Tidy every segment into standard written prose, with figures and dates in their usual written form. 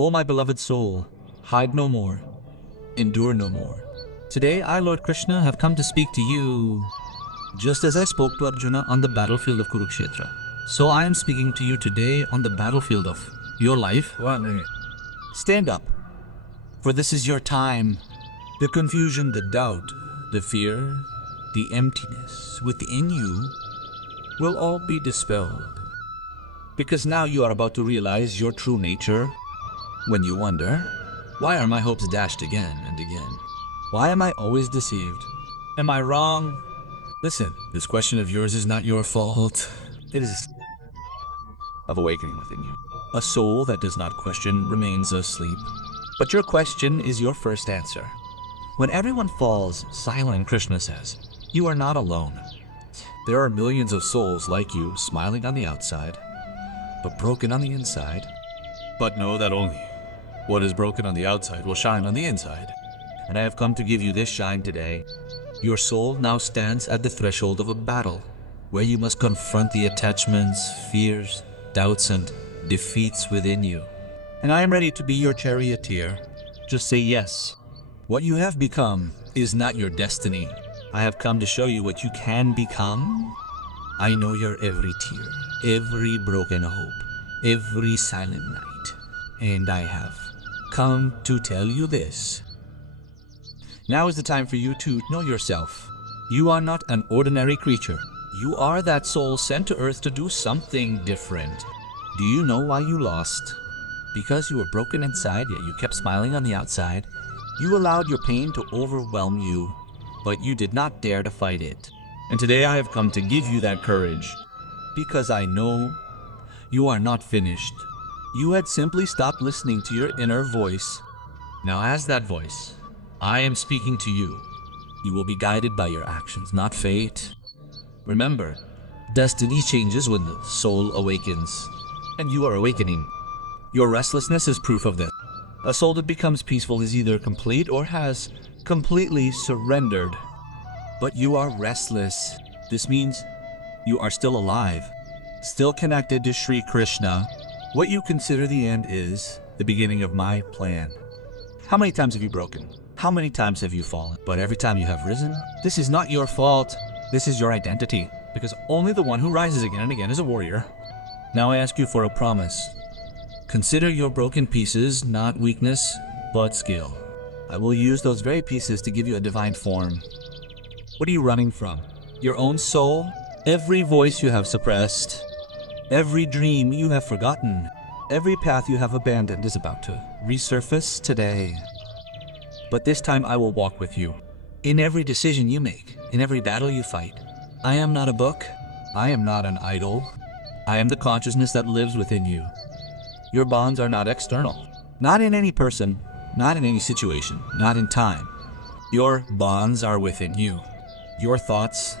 O my beloved soul, hide no more, endure no more. Today I, Lord Krishna, have come to speak to you just as I spoke to Arjuna on the battlefield of Kurukshetra. So I am speaking to you today on the battlefield of your life. Stand up, for this is your time. The confusion, the doubt, the fear, the emptiness within you will all be dispelled. Because now you are about to realize your true nature. When you wonder, why are my hopes dashed again and again? Why am I always deceived? Am I wrong? Listen, this question of yours is not your fault. It is of awakening within you. A soul that does not question remains asleep. But your question is your first answer. When everyone falls silent, Krishna says, you are not alone. There are millions of souls like you, smiling on the outside, but broken on the inside. But know that only what is broken on the outside will shine on the inside. And I have come to give you this shine today. Your soul now stands at the threshold of a battle, where you must confront the attachments, fears, doubts, and defeats within you. And I am ready to be your charioteer. Just say yes. What you have become is not your destiny. I have come to show you what you can become. I know your every tear, every broken hope, every silent night. And I have come to tell you this. Now is the time for you to know yourself. You are not an ordinary creature. You are that soul sent to earth to do something different. Do you know why you lost? Because you were broken inside, yet you kept smiling on the outside. You allowed your pain to overwhelm you, but you did not dare to fight it. And today I have come to give you that courage, because I know you are not finished. You had simply stopped listening to your inner voice. Now as that voice, I am speaking to you. You will be guided by your actions, not fate. Remember, destiny changes when the soul awakens, and you are awakening. Your restlessness is proof of this. A soul that becomes peaceful is either complete or has completely surrendered. But you are restless. This means you are still alive, still connected to Sri Krishna. What you consider the end is the beginning of my plan. How many times have you broken? How many times have you fallen? But every time you have risen, this is not your fault. This is your identity, because only the one who rises again and again is a warrior. Now I ask you for a promise. Consider your broken pieces not weakness, but skill. I will use those very pieces to give you a divine form. What are you running from? Your own soul? Every voice you have suppressed, every dream you have forgotten, every path you have abandoned is about to resurface today. But this time I will walk with you. In every decision you make, in every battle you fight. I am not a book. I am not an idol. I am the consciousness that lives within you. Your bonds are not external. Not in any person, not in any situation, not in time. Your bonds are within you. Your thoughts,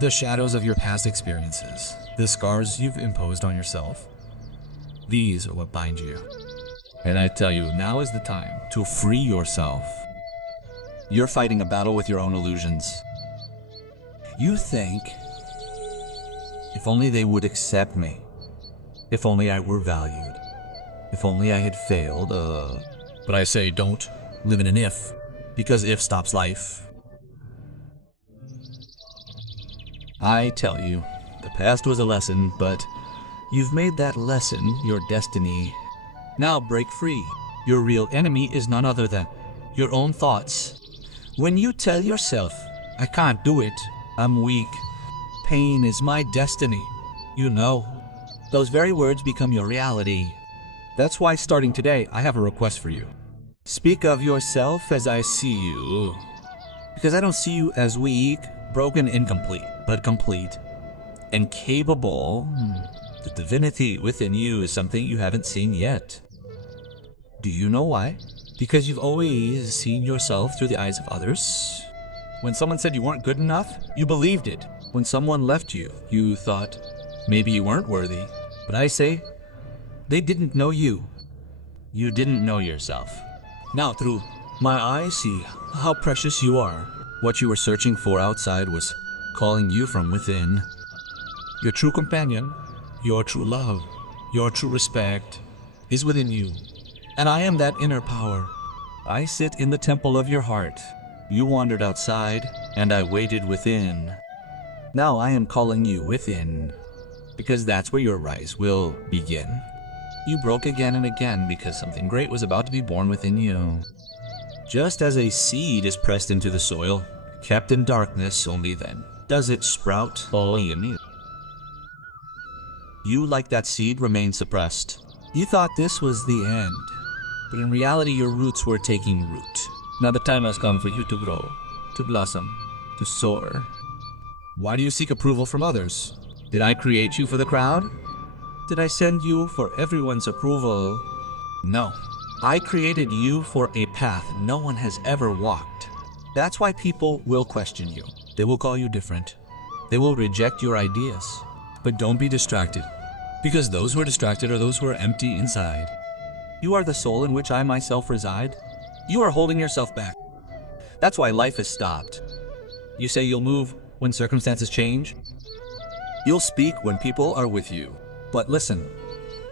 the shadows of your past experiences, the scars you've imposed on yourself. These are what bind you. And I tell you, now is the time to free yourself. You're fighting a battle with your own illusions. You think, if only they would accept me, if only I were valued, if only I had failed, But I say don't live in an if, because if stops life. I tell you, the past was a lesson, but you've made that lesson your destiny. Now break free. Your real enemy is none other than your own thoughts. When you tell yourself, I can't do it, I'm weak, pain is my destiny, you know, those very words become your reality. That's why starting today, I have a request for you. Speak of yourself as I see you. Because I don't see you as weak, broken, incomplete, but complete and capable. The divinity within you is something you haven't seen yet. Do you know why? Because you've always seen yourself through the eyes of others. When someone said you weren't good enough, you believed it. When someone left you, you thought maybe you weren't worthy. But I say, they didn't know you. You didn't know yourself. Now through my eyes, see how precious you are. What you were searching for outside was calling you from within. Your true companion, your true love, your true respect is within you. And I am that inner power. I sit in the temple of your heart. You wandered outside, and I waited within. Now I am calling you within, because that's where your rise will begin. You broke again and again because something great was about to be born within you. Just as a seed is pressed into the soil, kept in darkness, only then does it sprout fully in you. You, like that seed, remain suppressed. You thought this was the end, but in reality your roots were taking root. Now the time has come for you to grow, to blossom, to soar. Why do you seek approval from others? Did I create you for the crowd? Did I send you for everyone's approval? No. I created you for a path no one has ever walked. That's why people will question you. They will call you different. They will reject your ideas. But don't be distracted, because those who are distracted are those who are empty inside. You are the soul in which I myself reside. You are holding yourself back. That's why life has stopped. You say you'll move when circumstances change. You'll speak when people are with you. But listen,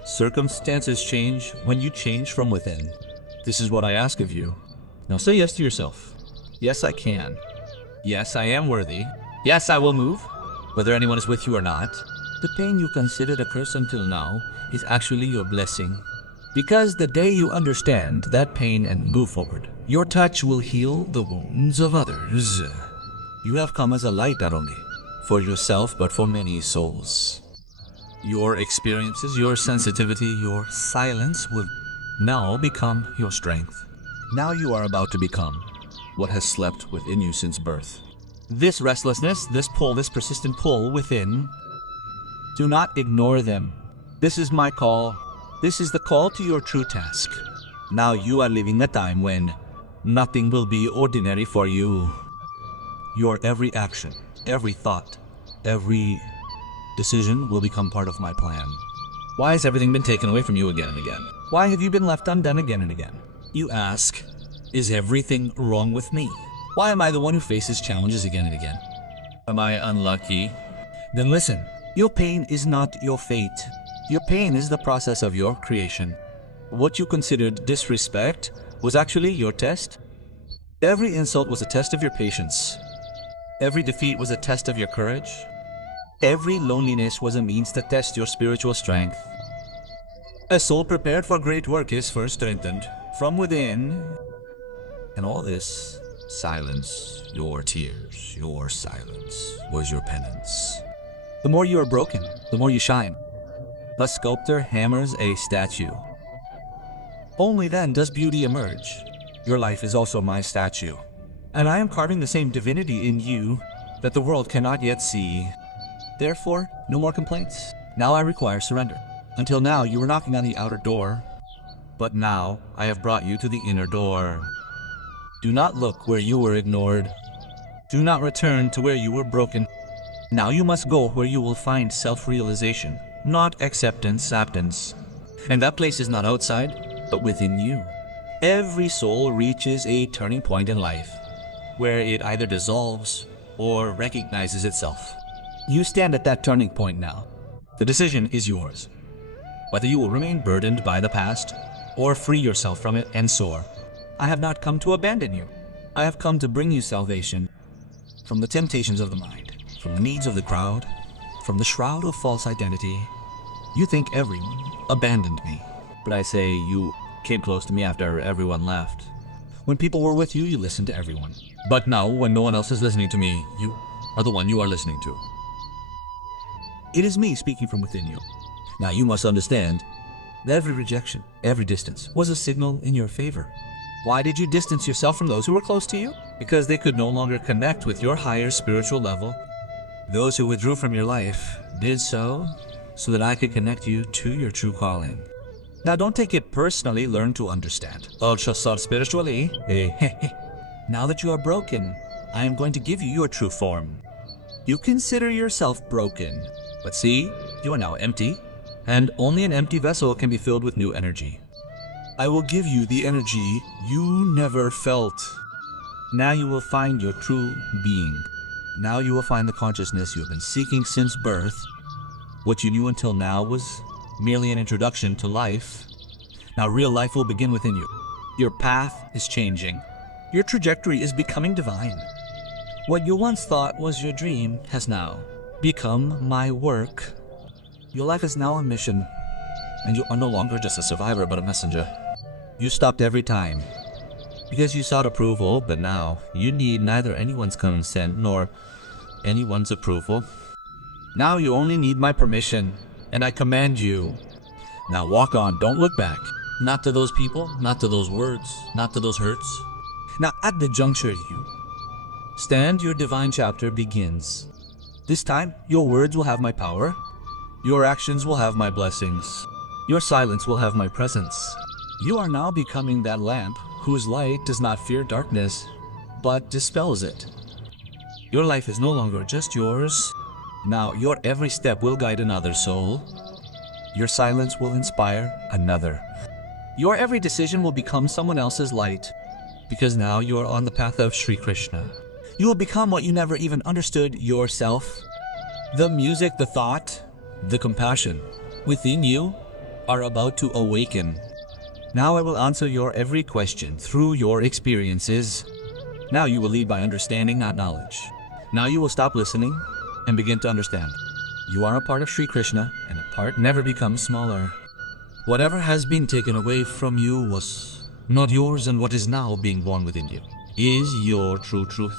circumstances change when you change from within. This is what I ask of you. Now say yes to yourself. Yes, I can. Yes, I am worthy. Yes, I will move, whether anyone is with you or not. The pain you considered a curse until now is actually your blessing. Because the day you understand that pain and move forward, your touch will heal the wounds of others. You have come as a light not only for yourself, but for many souls. Your experiences, your sensitivity, your silence will now become your strength. Now you are about to become what has slept within you since birth. This restlessness, this pull, this persistent pull within, do not ignore them. This is my call. This is the call to your true task. Now you are living a time when nothing will be ordinary for you. Your every action, every thought, every decision will become part of my plan. Why has everything been taken away from you again and again? Why have you been left undone again and again? You ask, is everything wrong with me? Why am I the one who faces challenges again and again? Am I unlucky? Then listen, your pain is not your fate. Your pain is the process of your creation. What you considered disrespect was actually your test. Every insult was a test of your patience. Every defeat was a test of your courage. Every loneliness was a means to test your spiritual strength. A soul prepared for great work is first strengthened from within. And all this silence, your tears, your silence, was your penance. The more you are broken, the more you shine. The sculptor hammers a statue. Only then does beauty emerge. Your life is also my statue, and I am carving the same divinity in you that the world cannot yet see. Therefore, no more complaints. Now I require surrender. Until now, you were knocking on the outer door, but now I have brought you to the inner door. Do not look where you were ignored. Do not return to where you were broken. Now you must go where you will find self-realization, not acceptance, aptance. And that place is not outside, but within you. Every soul reaches a turning point in life, where it either dissolves or recognizes itself. You stand at that turning point now. The decision is yours. Whether you will remain burdened by the past, or free yourself from it and soar. I have not come to abandon you. I have come to bring you salvation from the temptations of the mind, from the needs of the crowd, from the shroud of false identity. You think everyone abandoned me, but I say you came close to me after everyone left. When people were with you, you listened to everyone. But now, when no one else is listening to me, you are the one you are listening to. It is me speaking from within you. Now you must understand that every rejection, every distance, was a signal in your favor. Why did you distance yourself from those who were close to you? Because they could no longer connect with your higher spiritual level. Those who withdrew from your life did so that I could connect you to your true calling. Now don't take it personally, learn to understand. Also spiritually. Now that you are broken, I am going to give you your true form. You consider yourself broken, but see, you are now empty, and only an empty vessel can be filled with new energy. I will give you the energy you never felt. Now you will find your true being. Now you will find the consciousness you have been seeking since birth. What you knew until now was merely an introduction to life. Now real life will begin within you. Your path is changing. Your trajectory is becoming divine. What you once thought was your dream has now become my work. Your life is now a mission, and you are no longer just a survivor but a messenger. You stopped every time because you sought approval, but now you need neither anyone's consent nor anyone's approval. Now you only need my permission, and I command you. Now walk on, don't look back. Not to those people, not to those words, not to those hurts. Now at the juncture you stand, your divine chapter begins. This time, your words will have my power. Your actions will have my blessings. Your silence will have my presence. You are now becoming that lamp whose light does not fear darkness, but dispels it. Your life is no longer just yours. Now your every step will guide another soul. Your silence will inspire another. Your every decision will become someone else's light, because now you are on the path of Sri Krishna. You will become what you never even understood yourself. The music, the thought, the compassion within you are about to awaken. Now I will answer your every question through your experiences. Now you will lead by understanding, not knowledge. Now you will stop listening and begin to understand. You are a part of Sri Krishna, and a part never becomes smaller. Whatever has been taken away from you was not yours, and what is now being born within you is your true truth.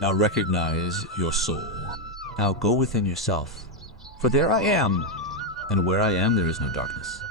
Now recognize your soul. Now go within yourself, for there I am, and where I am there is no darkness.